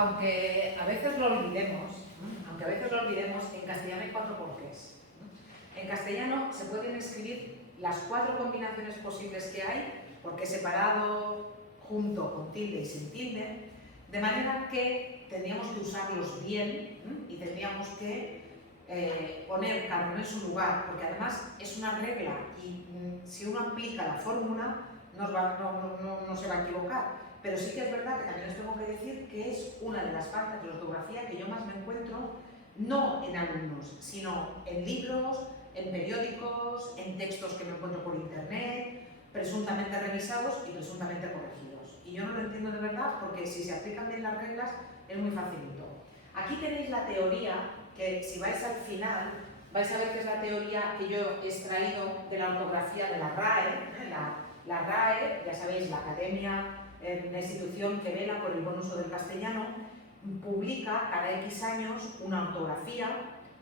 aunque a veces lo olvidemos, en castellano hay 4 porqués. En castellano se pueden escribir las 4 combinaciones posibles que hay, porque separado, junto, con tilde y sin tilde, de manera que tendríamos que usarlos bien y tendríamos que poner cada uno en su lugar, porque además es una regla y si uno aplica la fórmula no se va a equivocar. Pero sí que es verdad que también os tengo que decir que es una de las faltas de ortografía que yo más me encuentro, no en alumnos, sino en libros, en periódicos, en textos que me encuentro por internet, presuntamente revisados y presuntamente corregidos. Y yo no lo entiendo de verdad porque si se aplican bien las reglas es muy facilito. Aquí tenéis la teoría, que si vais al final vais a ver que es la teoría que yo he extraído de la ortografía de la RAE. La RAE, ya sabéis, la Academia, la institución que vela por el buen uso del castellano, publica cada X años una ortografía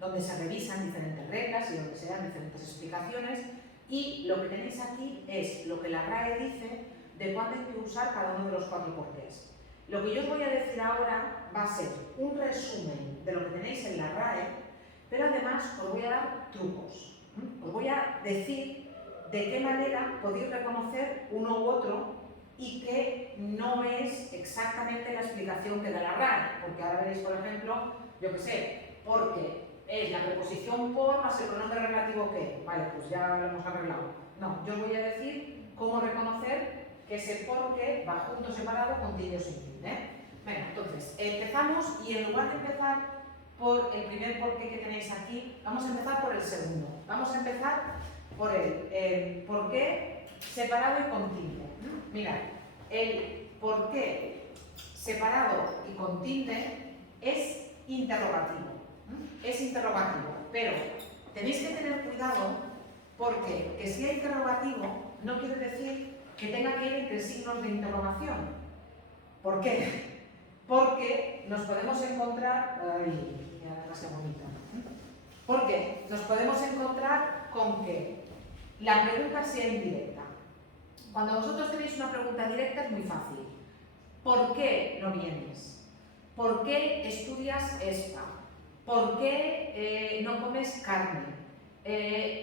donde se revisan diferentes reglas y donde se dan diferentes explicaciones, y lo que tenéis aquí es lo que la RAE dice de cuándo hay que usar cada uno de los 4 porqués. Lo que yo os voy a decir ahora va a ser un resumen de lo que tenéis en la RAE, pero además os voy a dar trucos. Os voy a decir de qué manera podéis reconocer uno u otro y que no es exactamente la explicación que da la RAE, porque ahora veréis, por ejemplo, yo qué sé, porque es la preposición por más el pronombre relativo que. Vale, pues ya lo hemos arreglado. No, yo os voy a decir cómo reconocer que ese por qué va junto, separado, con tilde o sin tilde. Venga, entonces, empezamos y en lugar de empezar por el primer porqué que tenéis aquí, vamos a empezar por el segundo. Vamos a empezar por el porqué separado y con tilde. Mirad, el porqué separado y con tilde es interrogativo. Es interrogativo, pero tenéis que tener cuidado porque que sea interrogativo no quiere decir que tenga que ir entre signos de interrogación. ¿Por qué? Porque nos podemos encontrar... Ay, ya la sé bonita. Porque nos podemos encontrar con que la pregunta sea indirecta. Cuando vosotros tenéis una pregunta directa es muy fácil. ¿Por qué no vienes? ¿Por qué estudias esta? ¿Por qué no comes carne?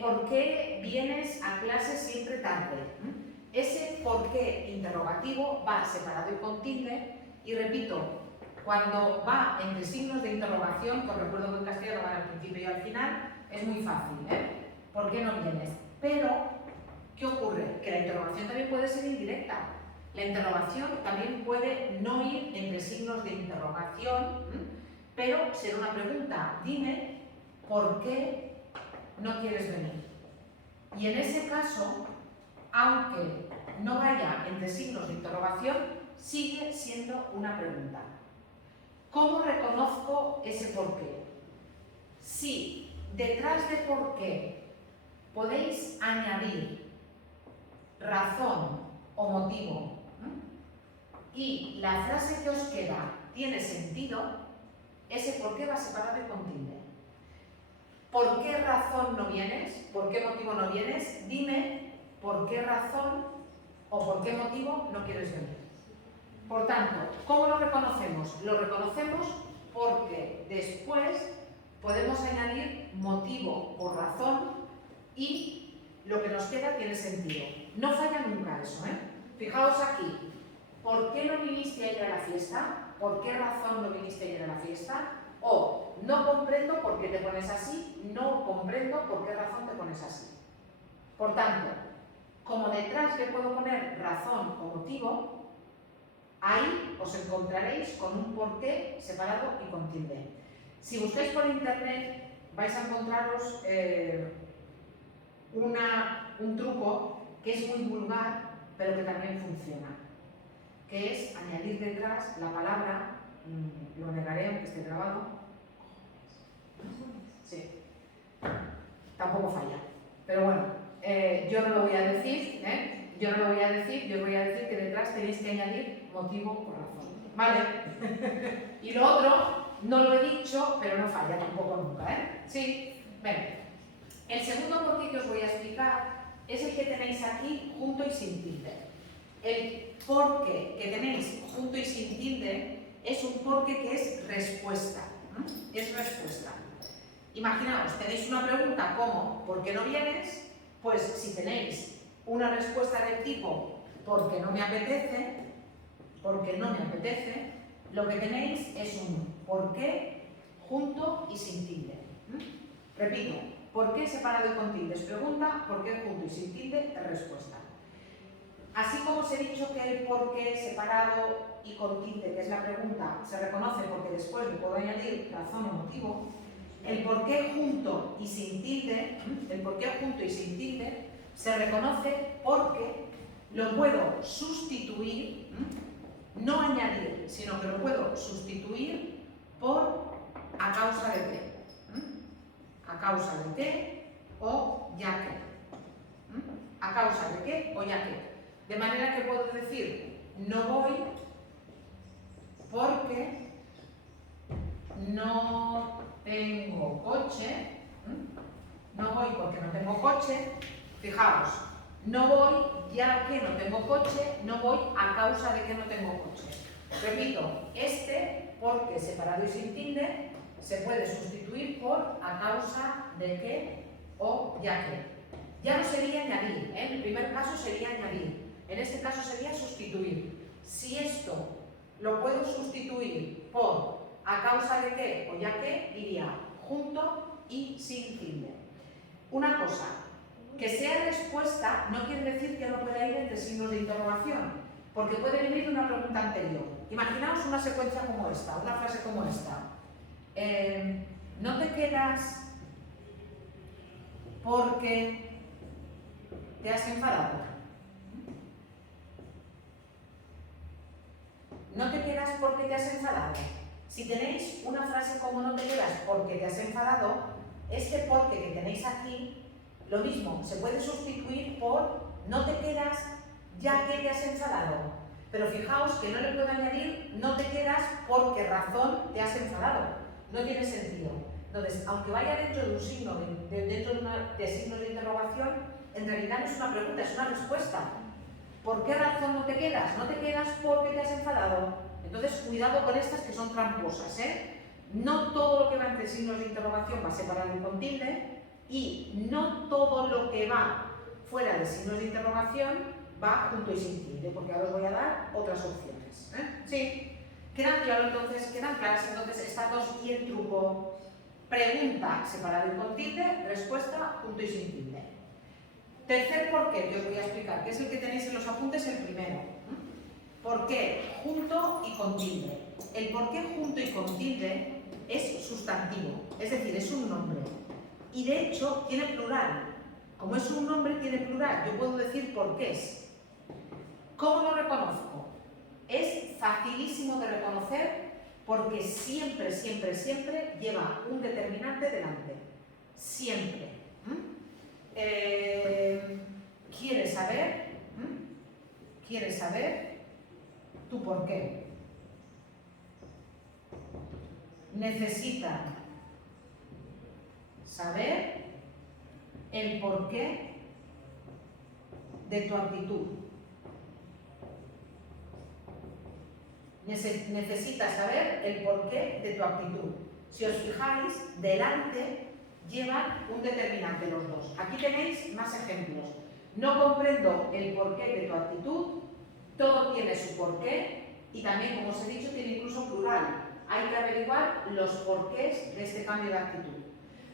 ¿Por qué vienes a clase siempre tarde? Ese por qué interrogativo va separado y con tilde, y repito, cuando va entre signos de interrogación, que os recuerdo que en castellano van al principio y al final, es muy fácil, ¿por qué no vienes? Pero, ¿qué ocurre? Que la interrogación también puede ser indirecta. La interrogación también puede no ir entre signos de interrogación, pero será una pregunta. Dime, ¿por qué no quieres venir? Y en ese caso, aunque no vaya entre signos de interrogación, sigue siendo una pregunta. ¿Cómo reconozco ese por qué? Si detrás de por qué podéis añadir razón o motivo y la frase que os queda tiene sentido, ese por qué va separado y con tilde. ¿Por qué razón no vienes? ¿Por qué motivo no vienes? Dime por qué razón o por qué motivo no quieres venir. Por tanto, ¿cómo lo reconocemos? Lo reconocemos porque después podemos añadir motivo o razón y lo que nos queda tiene sentido. No falla nunca eso, Fijaos aquí, ¿por qué no viniste ayer a la fiesta? ¿Por qué razón no viniste ayer a la fiesta? O no comprendo por qué te pones así, no comprendo por qué razón te pones así. Por tanto, como detrás le puedo poner razón o motivo, ahí os encontraréis con un porqué separado y con tilde. Si buscáis por internet vais a encontraros un truco que es muy vulgar, pero que también funciona, que es añadir detrás la palabra, lo negaré aunque esté grabado, sí, tampoco falla, pero bueno, yo no lo voy a decir, yo os voy a decir que detrás tenéis que añadir motivo o razón, ¿vale? Y lo otro, no lo he dicho, pero no falla tampoco nunca, Sí, ven. El segundo porqué que os voy a explicar es el que tenéis aquí junto y sin tilde. El porqué que tenéis junto y sin tilde es un porque que es respuesta. Es respuesta. Imaginaos, tenéis una pregunta como ¿por qué no vienes? Pues si tenéis una respuesta del tipo porque no me apetece, lo que tenéis es un por qué junto y sin tilde. Repito, ¿por qué separado y con tilde? Es pregunta, ¿por qué junto y sin tilde? Es respuesta. Así como os he dicho que el por qué separado y con tilde, que es la pregunta, se reconoce porque después le puedo añadir razón o motivo, el por qué junto y sin tilde, se reconoce porque lo puedo sustituir, no añadir, sino que lo puedo sustituir por a causa de qué. A causa de qué o ya que. A causa de qué o ya que. De manera que puedo decir, no voy porque no tengo coche. No voy porque no tengo coche. Fijaos, no voy ya que no tengo coche, no voy a causa de que no tengo coche. Repito, este porque separado y sin tilde se puede sustituir por a causa de que o ya que. Ya no sería añadir, en el primer caso sería añadir, en este caso sería sustituir. Si esto lo puedo sustituir por a causa de qué o ya que, diría junto y sin tilde. Una cosa, que sea respuesta no quiere decir que no pueda ir entre signos de interrogación, porque puede venir de una pregunta anterior. Imaginaos una secuencia como esta, una frase como esta. No te quedas porque te has enfadado. No te quedas porque te has enfadado. Si tenéis una frase como no te quedas porque te has enfadado, este porque que tenéis aquí, lo mismo, se puede sustituir por no te quedas ya que te has enfadado. Pero fijaos que no le puedo añadir no te quedas porque razón te has enfadado. No tiene sentido. Entonces, aunque vaya dentro de un signo, de signos de interrogación, en realidad no es una pregunta, es una respuesta. ¿Por qué razón no te quedas? No te quedas porque te has enfadado. Entonces, cuidado con estas que son tramposas, ¿eh? No todo lo que va entre signos de interrogación va separado y con tilde, y no todo lo que va fuera de signos de interrogación va junto y sin tilde, porque ahora os voy a dar otras opciones. ¿Sí? ¿Quedan claras entonces estas dos y el truco? Pregunta separado y con tilde, respuesta junto y sin tilde. Tercer por qué que os voy a explicar, que es el que tenéis en los apuntes, el primero. ¿Por qué junto y con tilde? El por qué junto y con tilde es sustantivo, es decir, es un nombre. Y de hecho tiene plural. Como es un nombre, tiene plural. Yo puedo decir por qué es. ¿Cómo lo reconozco? Es facilísimo de reconocer porque siempre, siempre, siempre lleva un determinante delante. Siempre. ¿Quieres saber? ¿Quieres saber tu por qué? Necesitan saber el porqué de tu actitud. Necesitas saber el porqué de tu actitud. Si os fijáis, delante llevan un determinante los dos. Aquí tenéis más ejemplos. No comprendo el porqué de tu actitud, todo tiene su porqué y también, como os he dicho, tiene incluso plural. Hay que averiguar los porqués de este cambio de actitud.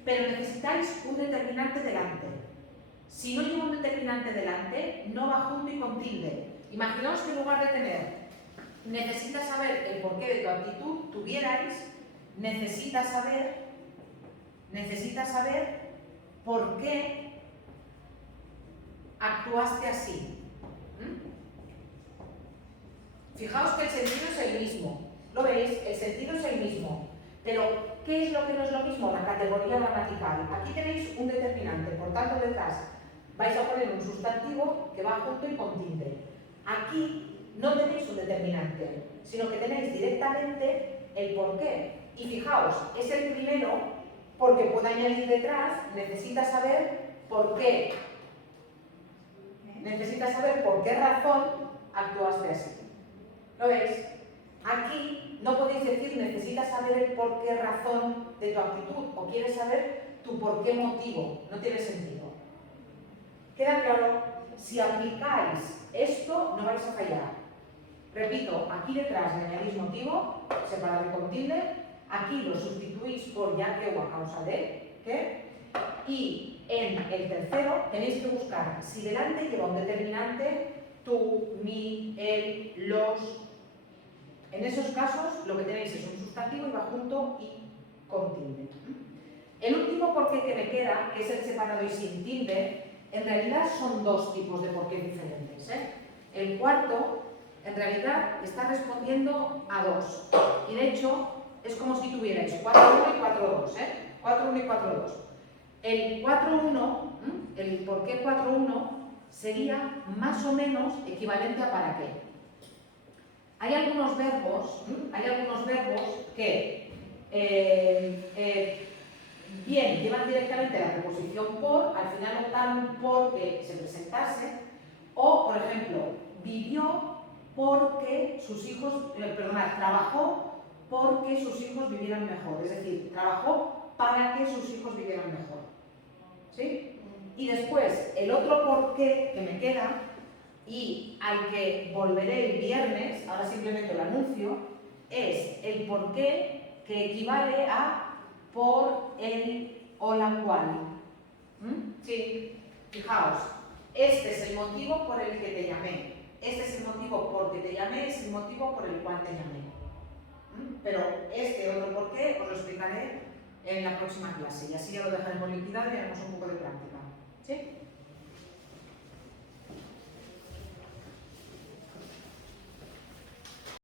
Pero necesitáis un determinante delante. Si no lleva un determinante delante, no va junto y con tilde. Imaginaos que en lugar de tener necesitas saber el porqué de tu actitud, tuvierais necesitas saber por qué actuaste así. Fijaos que el sentido es el mismo. ¿Lo veis? El sentido es el mismo. Pero, ¿qué es lo que no es lo mismo? La categoría gramatical. Aquí tenéis un determinante, por tanto detrás vais a poner un sustantivo que va junto y con tilde. Aquí no tenéis un determinante, sino que tenéis directamente el porqué. Y fijaos, es el primero porque puede añadir detrás, necesita saber por qué. Necesita saber por qué razón actuaste así. ¿Lo veis? Aquí no podéis decir necesitas saber el por qué razón de tu actitud o quieres saber tu por qué motivo. No tiene sentido. ¿Queda claro? Si aplicáis esto, no vais a fallar. Repito, aquí detrás le añadís motivo, separado con tilde, aquí lo sustituís por ya que o a causa de, ¿qué? Y en el tercero tenéis que buscar si delante lleva un determinante, tú, mi, él, los. En esos casos lo que tenéis es un sustantivo y va junto y con tilde. El último porqué que me queda, que es el separado y sin tilde, en realidad son dos tipos de porqué diferentes. El cuarto, en realidad, está respondiendo a dos. Y de hecho, es como si tuvierais 4.1 y 4.2. 4.1 y 4.2. El 4.1, el porqué 4.1, sería más o menos equivalente a para qué. Hay algunos verbos que bien llevan directamente la preposición por, al final optaron por que se presentase, o, por ejemplo, vivió porque sus hijos, trabajó porque sus hijos vivieran mejor, es decir, trabajó para que sus hijos vivieran mejor. ¿Sí? Y después, el otro por qué que me queda, y al que volveré el viernes, ahora simplemente lo anuncio, es el por qué que equivale a por el o la cual. Sí, fijaos, este es el motivo por el que te llamé, este es el motivo por el que te llamé, es el motivo por el cual te llamé. Pero este otro por qué os lo explicaré en la próxima clase y así ya lo dejaremos liquidado y haremos un poco de práctica. ¿Sí?